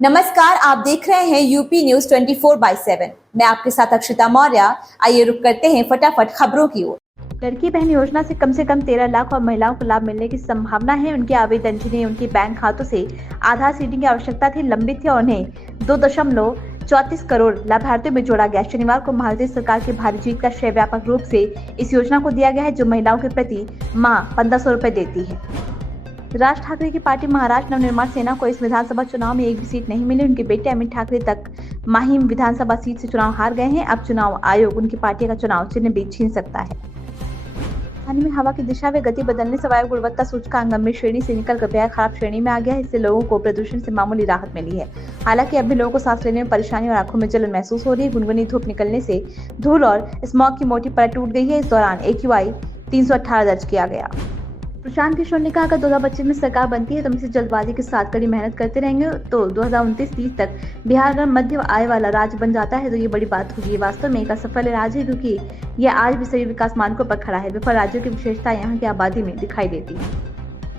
नमस्कार, आप देख रहे हैं यूपी न्यूज 24/7। मैं आपके साथ अक्षिता मौर्य। आइए रुक करते हैं फटाफट खबरों की ओर। लड़की बहन योजना से कम 13 लाख और महिलाओं को लाभ मिलने की संभावना है। उनके आवेदन जिन्हें उनके बैंक खातों से आधार सीडिंग की आवश्यकता थी लंबित थे और उन्हें 2.34 करोड़ लाभार्थियों में जोड़ा गया। शनिवार को महाराष्ट्र सरकार की भारी जीत का श्रेय व्यापक रूप से इस योजना को दिया गया है, जो महिलाओं के प्रति माह 1500 रुपए देती है। राज ठाकरे की पार्टी महाराष्ट्र नवनिर्माण सेना को इस विधानसभा चुनाव में एक भी सीट नहीं मिली। उनके बेटे अमित ठाकरे तक माहिम विधानसभा सीट से चुनाव हार गए हैं। अब चुनाव आयोग उनकी पार्टी का चुनाव चिन्ह भी छीन सकता है। राजधानी में हवा की दिशा व गति बदलने से वायु गुणवत्ता सूचकांक गंभीर श्रेणी से निकल कर बेहद खराब श्रेणी में आ गया है। इससे लोगों को प्रदूषण से मामूली राहत मिली है। हालांकि अब भी लोगों को सांस लेने में परेशानी और आंखों में जलन महसूस हो रही है। गुनगुनी धूप निकलने से धूल और स्मॉग की मोटी परत टूट गई है। इस दौरान AQI 318 दर्ज किया गया। प्रशांत किशोर ने कहा, अगर 2025 में सरकार बनती है तो हम इसे जल्दबाजी के साथ कड़ी मेहनत करते रहेंगे। तो 2029-30 तक बिहार अगर मध्य आय वाला राज्य बन जाता है तो ये बड़ी बात होगी। ये वास्तव में एक असफल राज्य है, क्योंकि यह आज भी सभी विकास मानकों पर खड़ा है। विफल राज्यों की विशेषता यहाँ की आबादी में दिखाई देती है।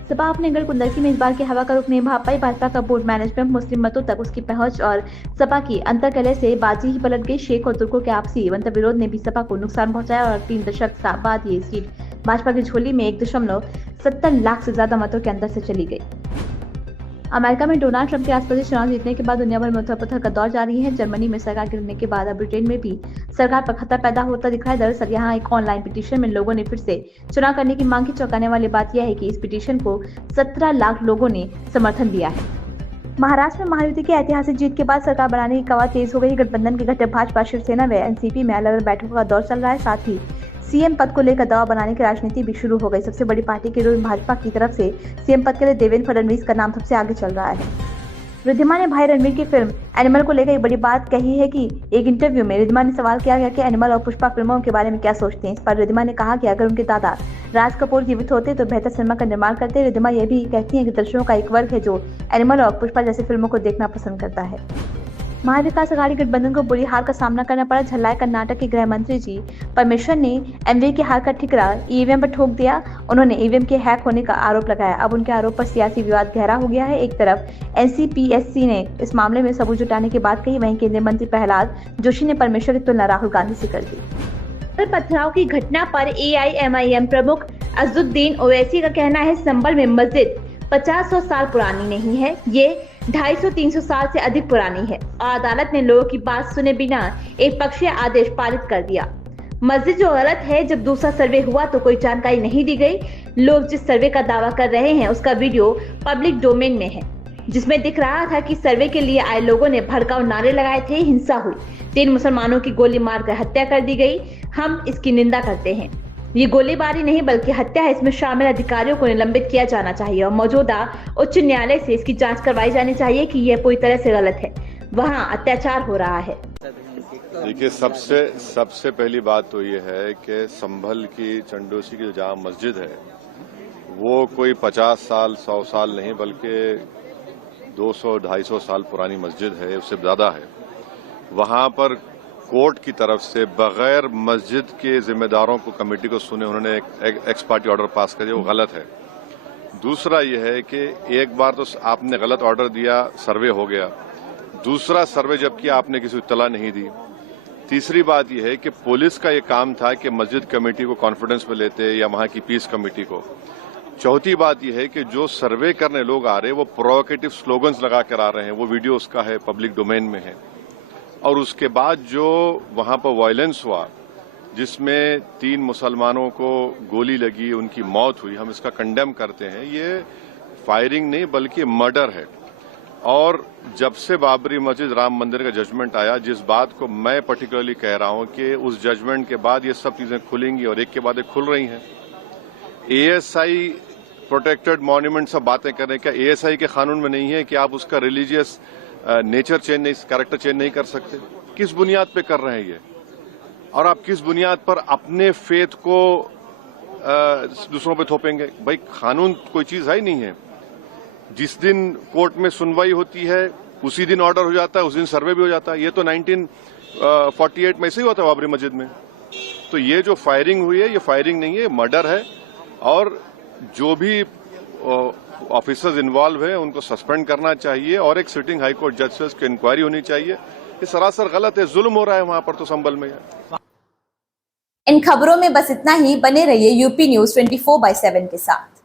सपा अपने गढ़ कुंडलकी में इस बार की हवा का रुख नहीं भाप पाई। भाजपा का बोर्ड मैनेजमेंट मुस्लिम मतों तक उसकी पहुंच और सपा की अंतरकलह से बाजी ही पलट गई। शेख और तुर्कों के आपसी मंतव्य विरोध ने भी सपा को नुकसान पहुंचाया और 3 दशक बाद ये सीट भाजपा की झोली में 1.70 लाख से ज्यादा मतों के अंतर से चली गई। अमेरिका में डोनाल्ड ट्रंप के राष्ट्रपति चुनाव जीतने के बाद दुनिया भर में उथल-पुथल का दौर जारी है। जर्मनी में सरकार गिरने के बाद अब ब्रिटेन में भी सरकार पर खतरा पैदा होता दिख रहा है। दरअसल यहाँ एक ऑनलाइन पिटीशन में लोगों ने फिर से चुनाव करने की मांग की। चौंकाने वाली बात यह है कि इस पिटीशन को 17 लाख लोगों ने समर्थन दिया है। महाराष्ट्र में महायुति की ऐतिहासिक जीत के बाद सरकार बनाने की कवायद तेज हो गई। गठबंधन के घटक भाजपा, शिवसेना व एनसीपी में अलग-अलग बैठकों का दौर चल रहा है। साथ ही सीएम पद को लेकर दबाव बनाने की राजनीति भी शुरू हो गई। सबसे बड़ी पार्टी के रूप में भाजपा की तरफ से सीएम पद के लिए देवेंद्र फडणवीस का नाम सबसे आगे चल रहा है। रिद्धिमा ने भाई रणवीर की फिल्म एनिमल को लेकर एक बड़ी बात कही है कि एक इंटरव्यू में रिद्धिमा ने सवाल किया गया कि एनिमल और पुष्पा फिल्मों के बारे में क्या सोचते हैं। इस पर रिद्धिमा ने कहा कि अगर उनके दादा राज कपूर जीवित होते तो बेहतर सिनेमा का निर्माण करते। रिद्धिमा यह भी कहती हैं कि दर्शकों का एक वर्ग है जो एनिमल और पुष्पा जैसी फिल्मों को देखना पसंद करता है। महाविकास अघाड़ी गठबंधन को बुरी हार का सामना करना पड़ा। झल्लाए कर्नाटक के गृह मंत्री जी परमेश्वर ने एमवे की हार का ठिकरा ईवीएम पर ठोक दिया। उन्होंने ईवीएम के हैक होने का आरोप लगाया। अब उनके आरोप पर सियासी विवाद गहरा हो गया है। एक तरफ एनसीपीएससी ने इस मामले में सबूत जुटाने की बात कही, वहीं केंद्रीय मंत्री प्रहलाद जोशी ने परमेश्वर की तुलना राहुल गांधी से कर दी। पथराव की घटना पर AIMIM प्रमुख अजुद्दीन ओवैसी का कहना है, संभल में मस्जिद 50-100 साल पुरानी नहीं है, ये 250-300 साल से अधिक पुरानी है। और अदालत ने लोगों की बात सुने बिना एक पक्षीय आदेश पारित कर दिया। मस्जिद जो गलत है, जब दूसरा सर्वे हुआ तो कोई जानकारी नहीं दी गई। लोग जिस सर्वे का दावा कर रहे हैं उसका वीडियो पब्लिक डोमेन में है, जिसमें दिख रहा था कि सर्वे के लिए आए लोगों ने भड़काऊ नारे लगाए थे। हिंसा हुई, 3 मुसलमानों की गोली मारकर हत्या कर दी गई। हम इसकी निंदा करते हैं। ये गोलीबारी नहीं बल्कि हत्या है। इसमें शामिल अधिकारियों को निलंबित किया जाना चाहिए और मौजूदा उच्च न्यायालय से इसकी जांच करवाई जानी चाहिए कि यह पूरी तरह से गलत है। वहाँ अत्याचार हो रहा है। देखिए, सबसे पहली बात तो ये है कि संभल की चंडोसी की जहाँ मस्जिद है वो कोई 50 साल 100 साल नहीं बल्कि 200-250 साल पुरानी मस्जिद है, उससे ज्यादा है। वहां पर कोर्ट की तरफ से बगैर मस्जिद के जिम्मेदारों को कमेटी को सुने उन्होंने एक एक्स पार्टी ऑर्डर पास कर दिया, वो गलत है। दूसरा यह है कि एक बार तो आपने गलत ऑर्डर दिया, सर्वे हो गया। दूसरा सर्वे जब किया आपने किसी को इत्तला नहीं दी। तीसरी बात यह है कि पुलिस का ये काम था कि मस्जिद कमेटी को कॉन्फिडेंस में लेते या वहां की पीस कमेटी को। चौथी बात यह है कि जो सर्वे करने लोग आ रहे हैं वो प्रोवोकेटिव स्लोगन्स लगा कर आ रहे हैं, वो वीडियो उसका है, पब्लिक डोमेन में है। और उसके बाद जो वहां पर वायलेंस हुआ जिसमें 3 मुसलमानों को गोली लगी, उनकी मौत हुई, हम इसका कंडेम करते हैं। ये फायरिंग नहीं बल्कि मर्डर है। और जब से बाबरी मस्जिद राम मंदिर का जजमेंट आया, जिस बात को मैं पर्टिकुलरली कह रहा हूं कि उस जजमेंट के बाद ये सब चीजें खुलेंगी और एक के बाद एक खुल रही हैं। ASI प्रोटेक्टेड मॉन्यूमेंट सब बातें कर रहे हैं, क्या ASI के कानून में नहीं है कि आप उसका रिलीजियस नेचर चेंज नहीं, कैरेक्टर चेंज नहीं कर सकते? किस बुनियाद पे कर रहे हैं ये? और आप किस बुनियाद पर अपने फेथ को दूसरों पे थोपेंगे? भाई, कानून कोई चीज है ही नहीं है। जिस दिन कोर्ट में सुनवाई होती है उसी दिन ऑर्डर हो जाता है, उस दिन सर्वे भी हो जाता है। ये तो 1948 में ऐसे ही हुआ था बाबरी मस्जिद में। तो ये जो फायरिंग हुई है ये फायरिंग नहीं है, मर्डर है। और जो भी ऑफिसर्स इन्वॉल्व हैं उनको सस्पेंड करना चाहिए और एक सिटिंग हाईकोर्ट जज से उसकी इंक्वायरी होनी चाहिए। ये सरासर गलत है, जुल्म हो रहा है वहां पर तो संभल में। इन खबरों में बस इतना ही। बने रहिए यूपी न्यूज 24/7 के साथ।